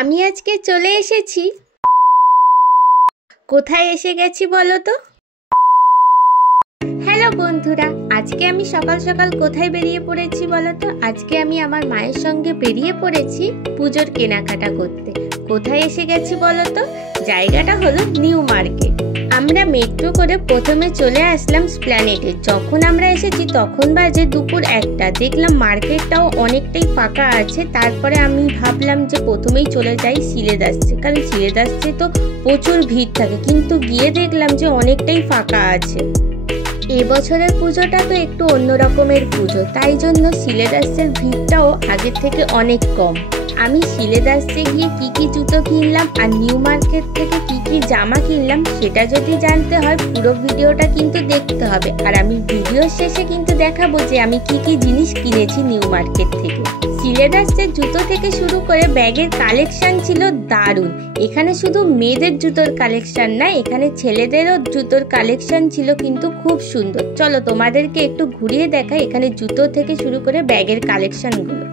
আমি আজকে চলে এসেছি। কোথায় এসে গেছি বলো তো? হ্যালো বন্ধুরা, আজকে আমি সকাল সকাল কোথায় বেরিয়ে পড়েছি বলো তো? আজকে আমি আমার মায়ের সঙ্গে বেরিয়ে পড়েছি পুজোর কেনাকাটা করতে। কোথায় এসে গেছি বলো তো? জায়গাটা হলো নিউ মার্কেট। আমরা মেট্রো করে প্রথমে চলে আসলাম স্প্ল্যানেডে। যখন আমরা এসেছি তখন বাজে দুপুর 1টা। দেখলাম মার্কেটটাও অনেকটাই ফাঁকা আছে। তারপরে আমি ভাবলাম যে প্রথমেই চলে যাই সিলেদাসে, কারণ সিলেদাসে তো প্রচুর ভিড় থাকে, কিন্তু গিয়ে দেখলাম যে অনেকটাই ফাঁকা আছে। এবছরের পুজোটা তো একটু অন্য রকমের পুজো, তাই জন্য সিলেদাসের ভিড়টাও আগের থেকে অনেক কম। আমি সিলেদাসে গিয়ে কি কি জুতো কিনলাম আর নিউ মার্কেট থেকে কি কি জামা কিনলাম সেটা যদি জানতে হয় পুরো ভিডিওটা কিন্তু দেখতে হবে। আর আমি ভিডিওর শেষে কিন্তু দেখাবো যে আমি কি কি জিনিস কিনেছি নিউ মার্কেট থেকে। সিলেদাসের জুতো থেকে শুরু করে ব্যাগের কালেকশন ছিল দারুণ। এখানে শুধু মেয়েদের জুতোর কালেকশন না, এখানে ছেলেদেরও জুতোর কালেকশন ছিল, কিন্তু খুব সুন্দর। চলো তোমাদেরকে একটু ঘুরিয়ে দেখাই এখানে জুতো থেকে শুরু করে ব্যাগের কালেকশনগুলো।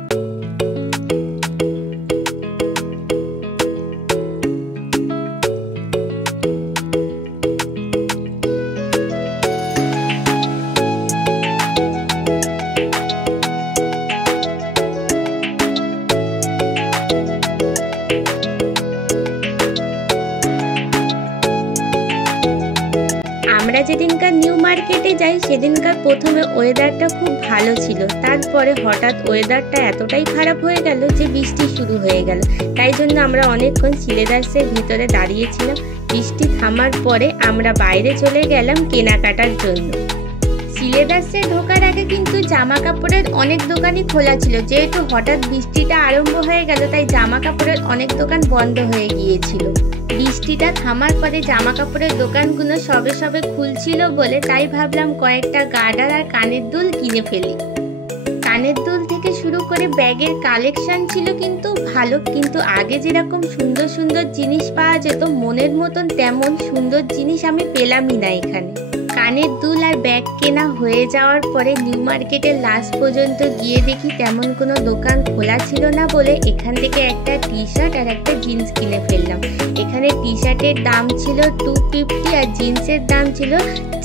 আমরা যেদিনকার নিউ মার্কেটে যাই সেদিনকার প্রথমে ওয়েদারটা খুব ভালো ছিল, তারপরে হঠাৎ ওয়েদারটা এতটাই খারাপ হয়ে গেল যে বৃষ্টি শুরু হয়ে গেল। তাই জন্য আমরা অনেকক্ষণ সিলেদাসের ভিতরে দাঁড়িয়েছিলাম। বৃষ্টি থামার পরে আমরা বাইরে চলে গেলাম কেনাকাটার জন্য। সিলেদাসে ঢোকার আগে কিন্তু জামা কাপড়ের অনেক দোকানই খোলা ছিল, যেহেতু হঠাৎ বৃষ্টিটা আরম্ভ হয়ে গেল তাই জামা কাপড়ের অনেক দোকান বন্ধ হয়ে গিয়েছিল। বৃষ্টিটা থামার পরে জামা কাপড়ের দোকানগুলো সবে সবে খুলছিল বলে তাই ভাবলাম কয়েকটা গার্ডার আর কানের দুল কিনে ফেলি। কানের দুল থেকে শুরু করে ব্যাগের কালেকশন ছিল কিন্তু ভালো, কিন্তু আগে যেরকম সুন্দর সুন্দর জিনিস পাওয়া যেত মনের মতন তেমন সুন্দর জিনিস আমি পেলামই না এখানে। কানের দুল আর ব্যাগ কেনা হয়ে যাওয়ার পরে নিউ মার্কেটের লাস্ট পর্যন্ত গিয়ে দেখি তেমন কোনো দোকান খোলা ছিল না বলে এখান থেকে একটা টি শার্ট আর একটা জিন্স কিনে ফেললাম। এখানে টি শার্টের দাম ছিল 250 আর জিন্সের দাম ছিল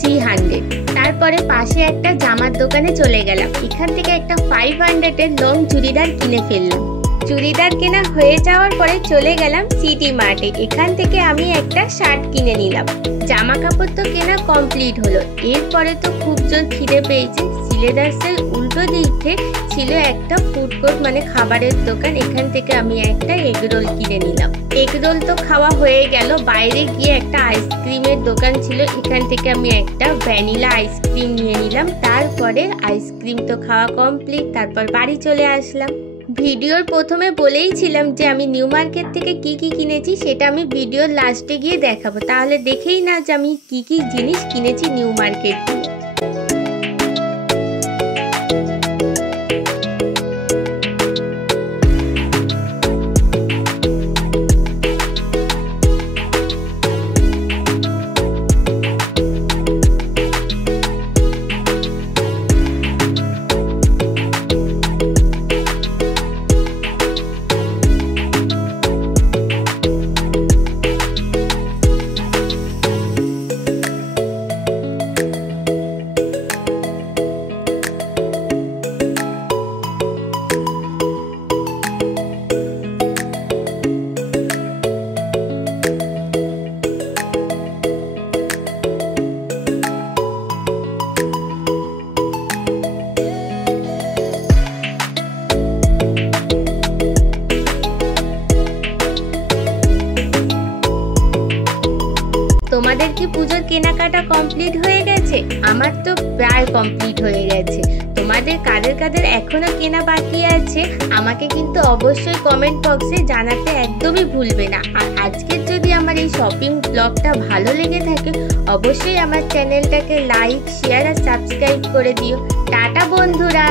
300। তারপরে পাশে একটা জামার দোকানে চলে গেলাম। এখান থেকে একটা 500-এর লং চুড়িদার কিনে ফেললাম। চুড়িদার কেনা হয়ে যাওয়ার পরে চলে গেলাম সিটি মার্টে। এখান থেকে আমি একটা শার্ট কিনে নিলাম। জামা কাপড় তো কেনা কমপ্লিট হলো। এরপরে তো খুব জোর খিদে পেয়েছে। সিলেদাসের উল্টো দিকে ছিল একটা ফুড কোর্ট, মানে খাবারের দোকান। এখান থেকে আমি একটা এগ রোল কিনে নিলাম। এগ রোল তো খাওয়া হয়ে গেল। বাইরে গিয়ে একটা আইসক্রিমের দোকান ছিল, এখান থেকে আমি একটা ভ্যানিলা আইসক্রিম নিয়ে নিলাম। তারপরে আইসক্রিম তো খাওয়া কমপ্লিট, তারপর বাড়ি চলে আসলাম। ভিডিওর প্রথমে বলেইছিলাম যে আমি নিউ মার্কেট থেকে কি কি কিনেছি সেটা আমি ভিডিওর লাস্টে গিয়ে দেখাবো, তাহলে দেখেই না যে আমি কি কি জিনিস কিনেছি নিউ মার্কেট থেকে। তোমাদের কি পুজোর কেনাকাটা কমপ্লিট হয়ে গেছে? আমার তো প্রায় কমপ্লিট হয়ে গেছে। তোমাদের কাদের কাদের এখনো কেনা বাকি আছে আমাকে কিন্তু অবশ্যই কমেন্ট বক্সে জানাতে একদমই ভুলবে না। আর আজকের যদি আমার এই শপিং ব্লগটা ভালো লেগে থাকে অবশ্যই আমার চ্যানেলটাকে লাইক, শেয়ার আর সাবস্ক্রাইব করে দিও। টাটা বন্ধুরা।